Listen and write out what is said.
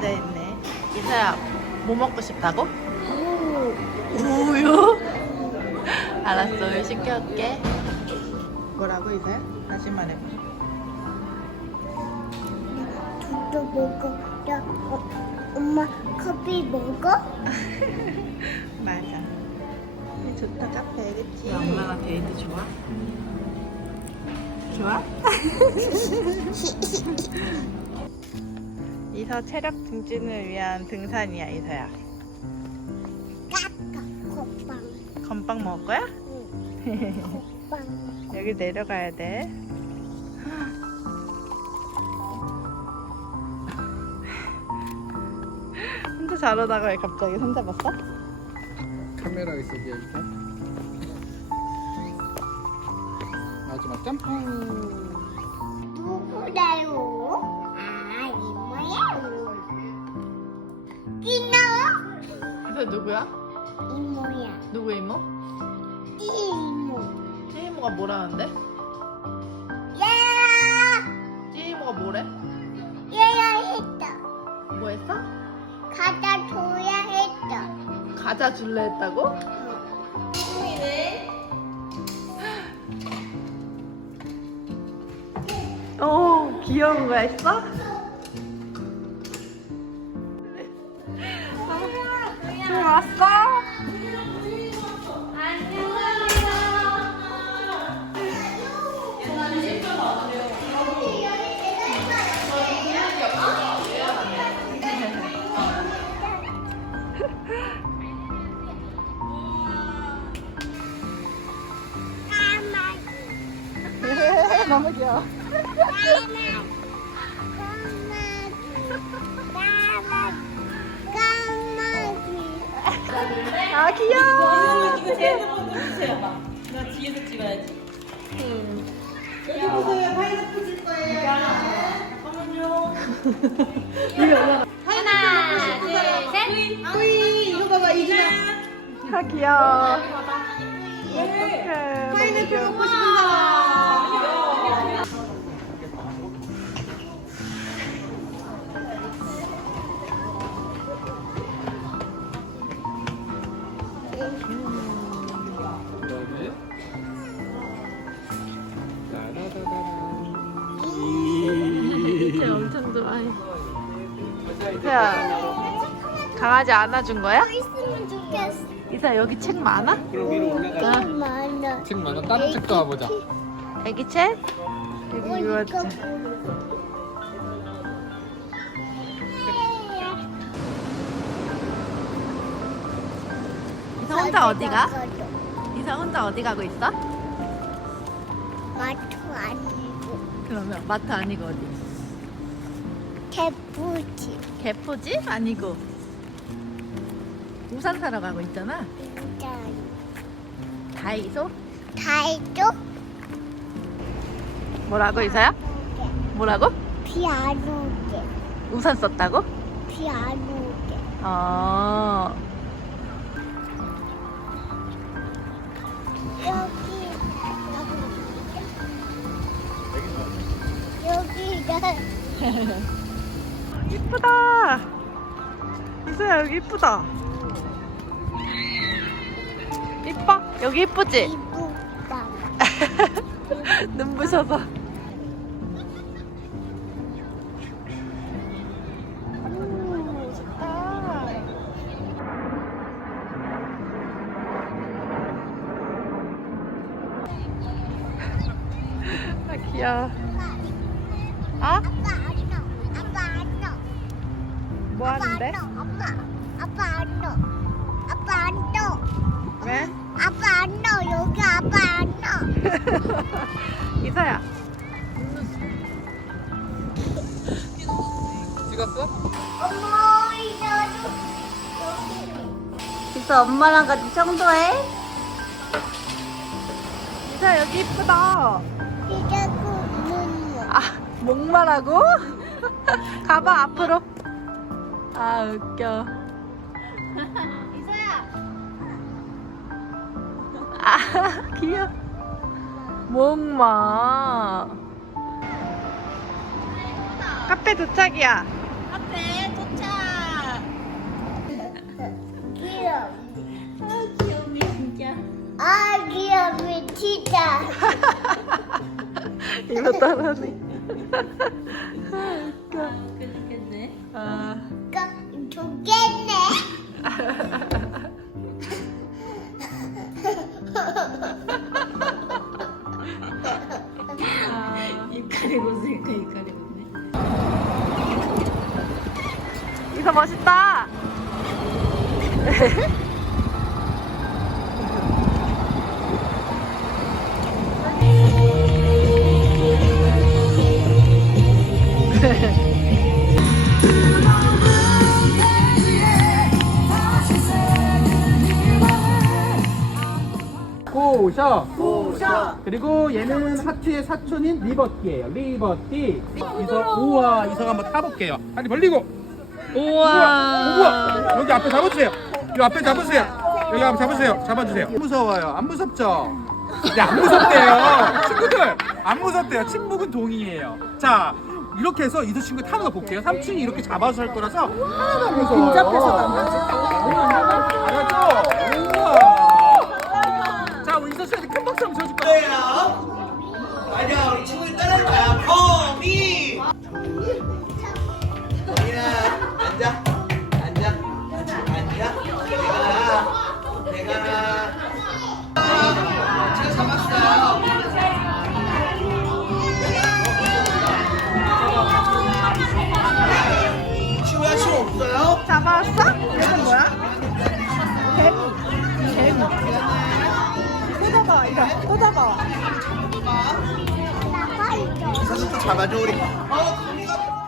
앉아있네. 이사야, 뭐 먹고 싶다고? 오. 우유? 알았어, 우유 시켜올게. 뭐라고, 이사야? 다시 말해봐. 두도 먹어. 야, 어, 엄마 커피 먹어? 맞아. 좋다, 카페, 그치? 엄마랑 데이트 좋아? 좋아? 이서 체력 증진을 위한 등산이야, 이서야. 까까 콧방. 건빵 먹을 거야? 응. 콧방. 여기 내려가야 돼. 혼자 자러다가 왜 갑자기 손잡았어? 카메라 있어야 이거 마지막 점프 누구래요? 이서 누구야? 이모야. 누구 이모? 이모. 찌이모가 뭐라는데? 야, 찌이모가 뭐래? 야야 했다. 뭐 했어? 가자 줘야 했다. 과자 줄래 했다고? 오 귀여운 거 했어? 까마귀. 너무 귀여워 아 귀여워 이거 제 핸드폰 좀 주세요. 봐. 나 뒤에서 찍어야지. 여기 보세요. 파인애플 줄 거예요. 잠깐만요. 하나, 둘, 셋. 뿌이 이거 봐봐 이준아. 아 귀여워 어떡해 파인애플 먹고 이사야 강아지 안아준 거야? 있으면 좋겠어. 이사 여기 책 많아? 그럼 위로 올라가 꽤 많아. 책 많아 다른 책도 와보자 애기 책? 여기 어, 유아 책 이사 혼자 어디 가? 이사 혼자 어디 가고 있어? 마트 아니고 그러면 마트 아니고 어디? 개푸지. 개포집 아니고 우산 사러 가고 있잖아 다이소? 다이도 뭐라고 이사야? 뭐라고? 비아누게 우산 썼다고? 비아누게 어 여기 여기가 이쁘다 이사야 여기 이쁘다 이뻐? 여기 이쁘지? 이쁘다. 눈부셔서 음, 아 귀여워 어? 뭐 아빠 하는데? 엄마. 아빠 안 넣어. 아빠 안 넣어. 왜? 아빠 안 넣어. 여기 아빠 안 넣어. 이사야 찍었어? 어머 이거 이사 엄마랑 같이 청소해? 이사 여기 이쁘다 이게 굽는 아 목마라고? 가봐 앞으로 아 웃겨. 이서야. 아 귀여워. 목마? 카페 도착이야. 앞에 도착. 귀여워. 아 귀여워 아, 진짜 아 귀여워 진짜. 이거 따라하네. 이거 멋있다. 고셔. 고셔. 그리고 얘는 하트의 사촌인 리버티예요. 리버티. 이서 우와 이서가 한번 타볼게요. 다리 벌리고. 우와. 우와. 여기 앞에 잡으세요. 여기 앞에 잡으세요. 여기 앞에 잡으세요. 잡아주세요. 안 무서워요. 안 무섭죠? 야, 안 무섭대요. 친구들, 안 무섭대요. 침묵은 동의예요. 자, 이렇게 해서 이서 친구 타는 거 볼게요. 삼촌이 이렇게 잡아서 할 거라서 하나도 안 무서워요. 근접해서도 안 무서워. 알았죠? 우와. 잡아왔어? 이건 뭐야? 개미. 개미. 또 잡아, 이거. 또 잡아. 있어. 사슴도 잡아줘 우리 어